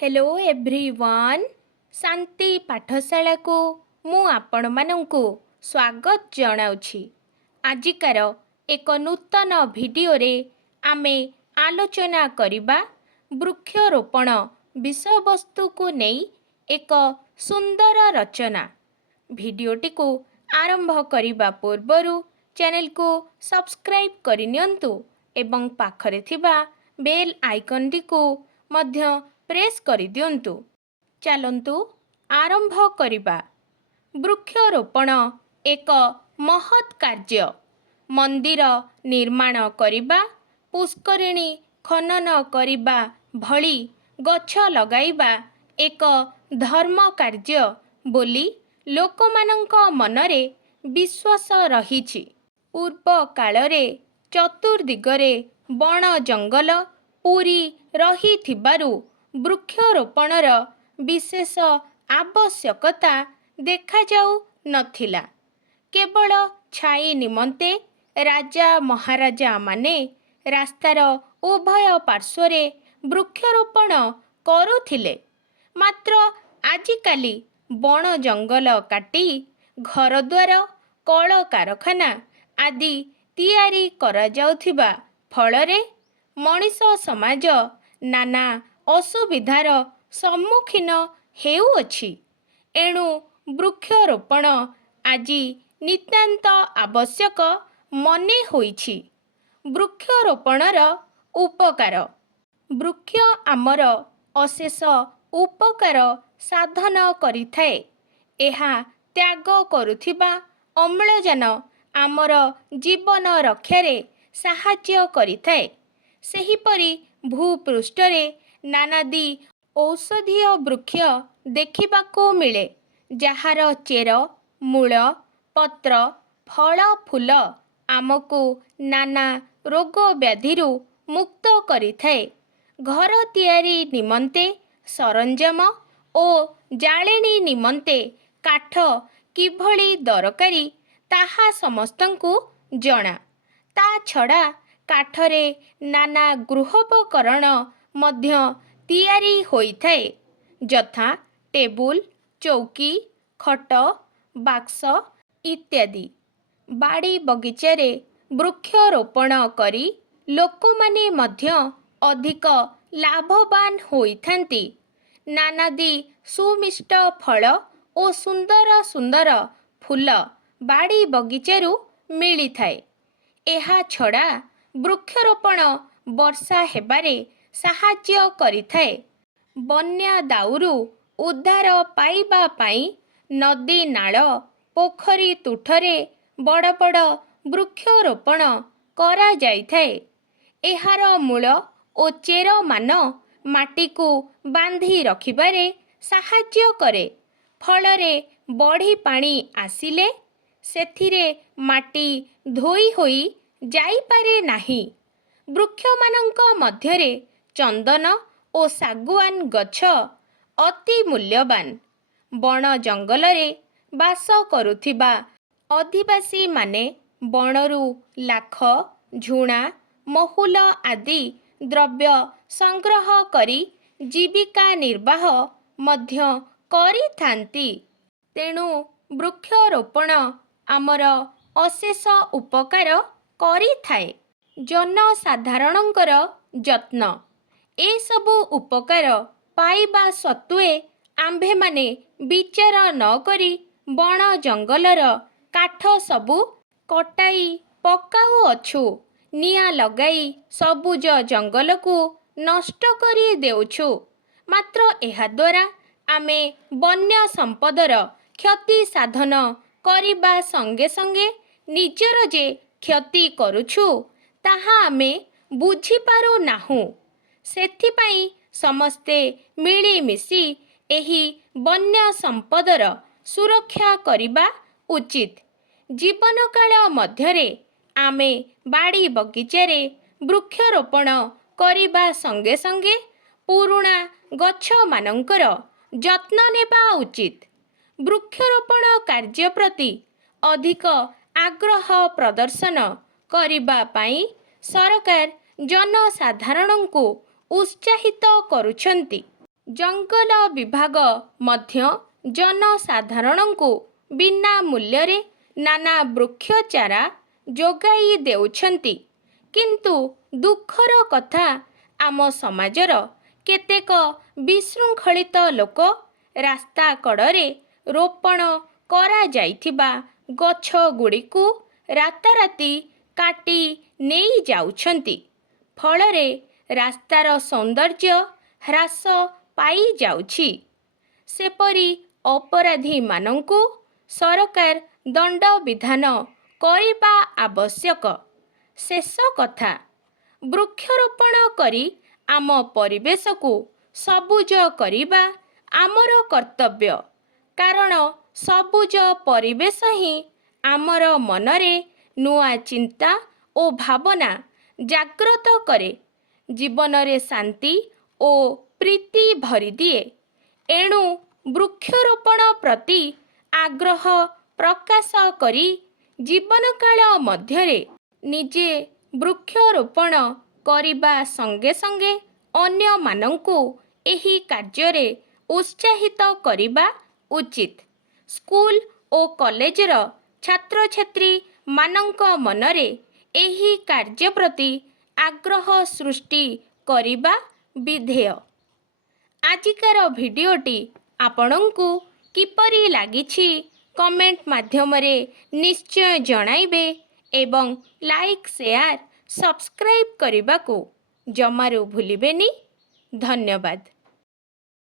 Hello everyone शांति पाठशाला को मु आपण मानंकु स्वागत जनाउछि। आजिकार एक नूतन वीडियो रे आमे आलोचना करिबा वृक्षरोपण विषय वस्तु को नेई एक सुंदर रचना। भिडियोटी को आरंभ करिबा पूर्वरु चैनल को सब्सक्राइब करिनियंतु एवं पाखरे थिबा बेल आइकन टी को मध्य प्रेस करि दियंतु। चलंतु आरंभ करिबा। वृक्षरोपण एक महत् कार्य। मंदिर निर्माण करिबा, पुष्करिणी खनन करिबा भली गछ लगाइबा एक धर्म कार्य बोली लोकमानंक मनरे विश्वास रहिछि। पूर्व कालरे चतुर्दिगरे बण जंगल पूरी रहिथिबारु वृक्षरोपणर विशेष आवश्यकता देखा जाऊ नथिला। केवल छाई निमंते राजा महाराजा माने रास्तार उभय पार्श्वरे वृक्षरोपण करुथिले। मात्र आजिकाली बण जंगल काटी घरद्वार कल कारखाना आदि तियारी करा जाउथिबा फलरे मनीष समाज नाना असुविधार सम्मुखीन हेउअछि। एणु वृक्षरोपण आजि नितांत आवश्यक मने होइछि। वृक्षरोपणर उपकार। वृक्ष आमर अशेष उपकार साधन करिथाए। एहा त्याग करुथिबा अम्लजान आमर जीवन रक्षारे साहाय्य करिथाए। सेहिपरि भूपृष्ठरे नानादी औषधीय वृक्ष देखिबाको मिले, जाहार चेर मूल पत्र फल फूल आमको नाना रोग व्याधिरु मुक्त करिथाए। घर तियारी निमंते सरंजाम ओ जाळेणी निमंते काठ किभली दरकारी ताहा समस्तंकु जणा। ता छड़ा काठरे नाना गृहोपकरण मध्य तियारी होइथाए, जथा टेबुल चौकी खट बाक्स इत्यादि। बाड़ी बगीचारे वृक्षरोपण करी लोकमाने मध्य अधिक लाभवान होइथांती। नानादी सुमिष्ट फल ओ सुंदर सुंदर फूल बाड़ी बगीचारू मिली थाए। एहा छड़ा वृक्षरोपण वर्षा हेबारे साहाय्य करिथाए। बन्या दाउरू उद्धार पाइबा पाई नदी नाळ पोखरी तुठरे बड़ बड़ वृक्षरोपण करा जाइथाए। एहार मूल ओ चेर मान माटी को बांधी रखिबारे साहाय्य करे। फलरे बढ़ी पानी आसिले सेथिरे माटी धोई होई जाइपारे नाही। वृक्षमानंक मध्यरे चंदन ओ सागुआन गछ अति मूल्यवान। बण जंगलरे बास करुथिबा अधिवासी माने बणरू लाख झुणा महुल आदि द्रव्य संग्रह करी जीविका निर्वाह मध्य करिथांती। तेणु वृक्षरोपण आमर अशेष उपकार करिथाए। जनसाधारणंकर यत्न। ए सबु उपकार पाइबा सत्वे आम्भे माने विचार न करी बण जंगलर काठ सबु कटाई पकाउ अछु। निया लगाई सबुज जंगल को नष्ट करी देउछु। मात्र एहा द्वारा आमे वन्य संपदर क्षति साधन करिबा संगे संगे निजर जे क्षति करुछु ताहा आमे बुझी पारु नाहु। सेथिपाई समस्ते मिली मिसी एही वन्य संपदर सुरक्षा करिबा उचित। जीवन काल मध्यरे आमे बाड़ी बगीचारे वृक्षरोपण करिबा संगे संगे पुरुणा गछ मानंकर यत्न नेबा उचित। वृक्षरोपण कार्य प्रति अधिक आग्रह प्रदर्शन करिबा पाई सरकार जनसाधारणंकु उत्साहित करुछंती। ଜଙ୍ଗଲ ବିଭାଗ ମଧ୍ୟ ଜନସାଧାରଣଙ୍କୁ ବିନା ମୂଲ୍ୟରେ ନାନା ବୃକ୍ଷ ଚାରା ଯୋଗାଇ ଦେଉଛନ୍ତି। କିନ୍ତୁ ଦୁଃଖର କଥା, ଆମ ସମାଜର କେତେକ ବିଶୃଙ୍ଖଳିତ ଲୋକ ରାସ୍ତା କଡ଼ରେ ରୋପଣ କରାଯାଇଥିବା ଗଛଗୁଡ଼ିକୁ ରାତାରାତି କାଟି ନେଇଯାଉଛନ୍ତି। ଫଳରେ ରାସ୍ତାର ସୌନ୍ଦର୍ଯ୍ୟ ହ୍ରାସ ପାଇଯାଉଛି। ସେପରି ଅପରାଧୀମାନଙ୍କୁ ସରକାର ଦଣ୍ଡବିଧାନ କରିବା ଆବଶ୍ୟକ। ଶେଷ କଥା, ବୃକ୍ଷରୋପଣ କରି ଆମ ପରିବେଶକୁ ସବୁଜ କରିବା ଆମର କର୍ତ୍ତବ୍ୟ। କାରଣ ସବୁଜ ପରିବେଶ ହିଁ ଆମର ମନରେ ନୂଆ ଚିନ୍ତା ଓ ଭାବନା ଜାଗ୍ରତ କରେ, ଜୀବନରେ ଶାନ୍ତି ଓ ପ୍ରୀତି ଭରିଦିଏ। ଏଣୁ ବୃକ୍ଷରୋପଣ ପ୍ରତି ଆଗ୍ରହ ପ୍ରକାଶ କରି ଜୀବନକାଳ ମଧ୍ୟରେ ନିଜେ ବୃକ୍ଷରୋପଣ କରିବା ସଙ୍ଗେ ସଙ୍ଗେ ଅନ୍ୟମାନଙ୍କୁ ଏହି କାର୍ଯ୍ୟରେ ଉତ୍ସାହିତ କରିବା ଉଚିତ। ସ୍କୁଲ ଓ କଲେଜର ଛାତ୍ରଛାତ୍ରୀମାନଙ୍କ ମନରେ ଏହି କାର୍ଯ୍ୟ ପ୍ରତି ଆଗ୍ରହ ସୃଷ୍ଟି କରିବା ବିଧେୟ। ଆଜିକାର ଭିଡ଼ିଓଟି ଆପଣଙ୍କୁ କିପରି ଲାଗିଛି କମେଣ୍ଟ ମାଧ୍ୟମରେ ନିଶ୍ଚୟ ଜଣାଇବେ ଏବଂ ଲାଇକ୍, ସେୟାର, ସବସ୍କ୍ରାଇବ୍ କରିବାକୁ ଜମାରୁ ଭୁଲିବେନି। ଧନ୍ୟବାଦ।